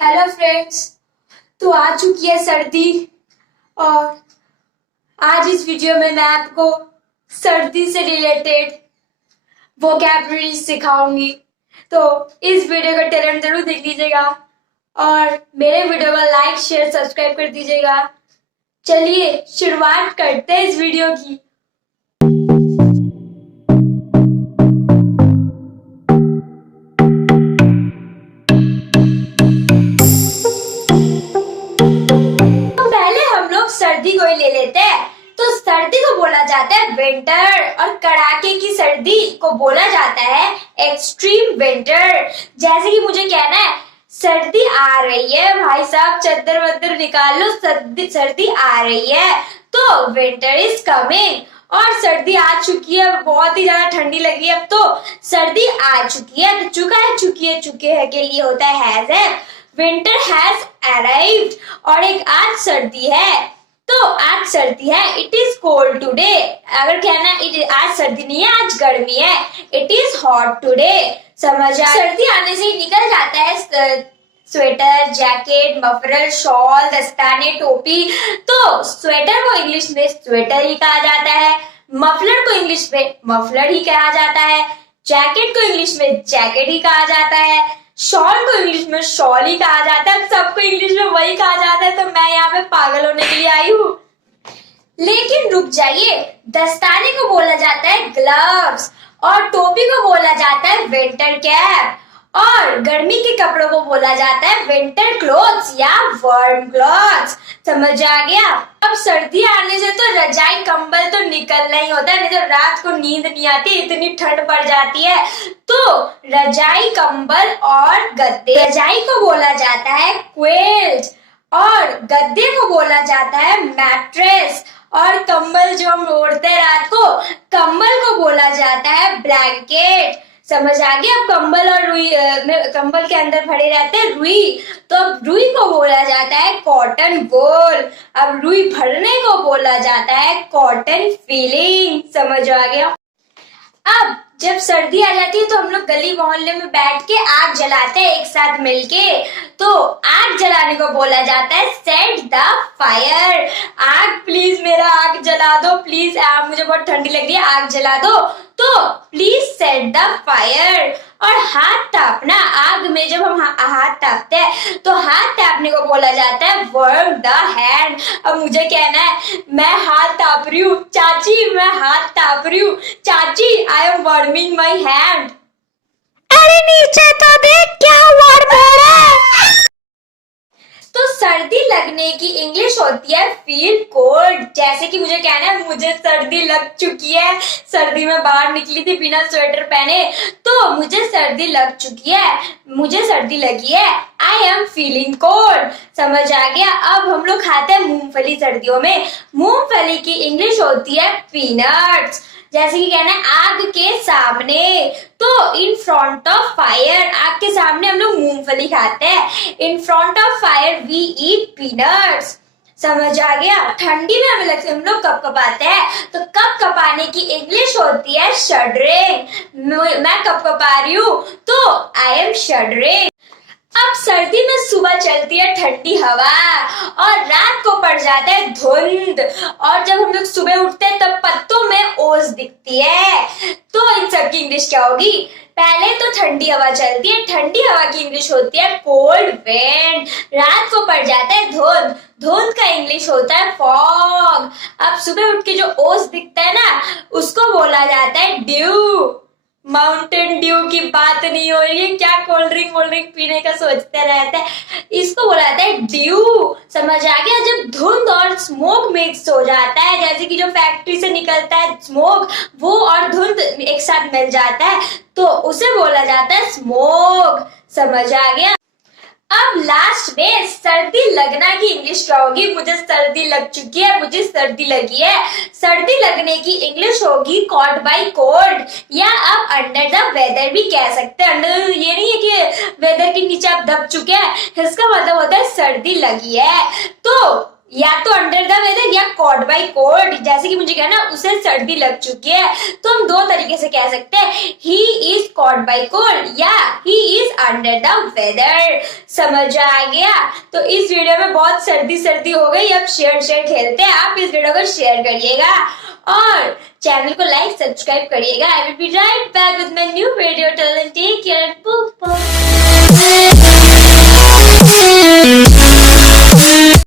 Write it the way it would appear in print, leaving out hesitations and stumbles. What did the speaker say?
Hello friends. तो आ चुकी है सर्दी और आज इस वीडियो में मैं आपको सर्दी से रिलेटेड वोकैबुलरी सिखाऊंगी। तो इस वीडियो को टेलेंट जरूर देख लीजिएगा और मेरे वीडियो को लाइक शेयर सब्सक्राइब कर दीजिएगा। चलिए शुरुआत करते हैं इस वीडियो की। सर्दी को ही ले लेते हैं। तो सर्दी को बोला जाता है विंटर और कड़ाके की सर्दी को बोला जाता है एक्सट्रीम विंटर। जैसे कि मुझे कहना है सर्दी आ रही है भाई साहब, चद्दर वद्दर निकाल लो, सर्दी आ रही है। तो विंटर इज कमिंग और सर्दी आ चुकी है, बहुत ही ज्यादा ठंडी लग रही है। अब तो सर्दी आ चुकी है, चुके हैं के लिए होता है विंटर हैज अराइव्ड। और एक आज सर्दी है, तो आज सर्दी है, इट इज कोल्ड टुडे। अगर कहना आज सर्दी नहीं है, आज गर्मी है, इट इज हॉट टुडे। समझ आ, सर्दी आने से ही निकल जाता है स्वेटर, जैकेट, मफलर, शॉल, दस्ताने, टोपी। तो स्वेटर को इंग्लिश में स्वेटर ही कहा जाता है, मफलर को इंग्लिश में मफलर ही कहा जाता है, जैकेट को इंग्लिश में जैकेट ही कहा जाता है, शॉल को इंग्लिश में शॉल ही कहा जाता है। सबको इंग्लिश में वही कहा जाता है, तो मैं यहाँ पे पागल होने के लिए आई हूँ। लेकिन रुक जाइए, दस्ताने को बोला जाता है ग्लव्स और टोपी को बोला जाता है विंटर कैप और गर्मी के कपड़ों को बोला जाता है विंटर क्लोथ्स या वार्म क्लोथ्स। समझ आ गया। अब सर्दी आने से तो रजाई कंबल तो निकलना ही होता है, नहीं तो रात को नींद नहीं आती, इतनी ठंड पड़ जाती है। तो रजाई, कंबल और गद्दे। रजाई को बोला जाता है क्विल्ट और गद्दे को बोला जाता है मैट्रेस और कंबल जो हम ओढ़ते हैं रात को, कंबल को बोला जाता है ब्लैंकेट। समझ आ गया। अब कंबल और रुई कंबल के अंदर भरे रहते हैं रुई, तो अब रुई को बोला जाता है कॉटन वूल। अब रुई भरने को बोला जाता है कॉटन फीलिंग। समझ आ गया। अब जब सर्दी आ जाती है तो हम लोग गली मोहल्ले में बैठ के आग जलाते हैं एक साथ मिलके। तो आग जलाने को बोला जाता है सेट द फायर। आग, प्लीज मेरा आग जला दो, प्लीज मुझे बहुत ठंडी लग रही है, आग जला दो। तो प्लीज सेट द फायर। और हाथ तापना, आग में जब हम हाथ तापते हैं तो हाथ तापने को बोला जाता है वार्म द हैंड। अब मुझे कहना है मैं हाथ ताप रही हूँ चाची, मैं हाथ ताप रही हूँ चाची, I am warming my hand. अरे नीचे तो देख क्या वार्म हो रहा है। तो सर्दी लगने की इंग्लिश होती है फील कोल्ड। जैसे कि मुझे कहना है मुझे सर्दी लग चुकी है, सर्दी में बाहर निकली थी बिना स्वेटर पहने, तो मुझे सर्दी लग चुकी है, मुझे सर्दी लगी है, आई एम फीलिंग कोल्ड। समझ आ गया। अब हम लोग खाते हैं मूंगफली सर्दियों में। मूंगफली की इंग्लिश होती है पीनट्स। जैसे कि कहना है आग के सामने, तो इन फ्रंट ऑफ फायर, आग के सामने हम लोग मूंगफली खाते हैं। In front of fire we eat peanuts. समझ आ गया। ठंडी में हमें लगता है हम लोग कपकपाते हैं, तो कपकपाने की इंग्लिश होती है शडरिंग। मैं कपकपा रही हूँ, तो आई एम शडरिंग। अब सर्दी में सुबह चलती है ठंडी हवा और रात को पड़ जाता है धुंध, और जब हम लोग सुबह उठते हैं तब पत्तों में ओस दिखती है। तो इन सब की इंग्लिश क्या होगी? पहले तो ठंडी हवा चलती है, ठंडी हवा की इंग्लिश होती है कोल्ड विंड। रात को पड़ जाता है धुंध, धुंध का इंग्लिश होता है फॉग। अब सुबह उठ के जो ओस दिखता है ना, उसको बोला जाता है ड्यू। माउंटेन ड्यू की बात नहीं हो रही है, क्या कोल्ड ड्रिंक पीने का सोचते रहते हैं, इसको बोला जाता है ड्यू। समझ आ गया। जब धुंध और स्मोक मिक्स हो जाता है, जैसे कि जो फैक्ट्री से निकलता है स्मोक, वो और धुंध एक साथ मिल जाता है, तो उसे बोला जाता है स्मोक। समझ आ गया। अब लास्ट में सर्दी लगना की इंग्लिश क्या होगी? मुझे सर्दी लग चुकी है, मुझे सर्दी लगी है। सर्दी लगने की इंग्लिश होगी कॉट बाय कोल्ड, या आप अंडर द वेदर भी कह सकते हैं। अंडर ये नहीं है कि वेदर के नीचे आप दब चुके हैं, इसका मतलब होता है सर्दी लगी है। तो या तो अंडर द वेदर या कॉट बाय कोल्ड। जैसे कि मुझे कहना उसे सर्दी लग चुकी है, तो हम दो तरीके से कह सकते हैं, he is caught by cold या he is under the weather. समझ आ गया? तो इस वीडियो में बहुत सर्दी सर्दी हो गई, अब शेयर खेलते हैं। आप इस वीडियो को शेयर करिएगा और चैनल को लाइक सब्सक्राइब करिएगा। I will be right back with my new video. Till then take care.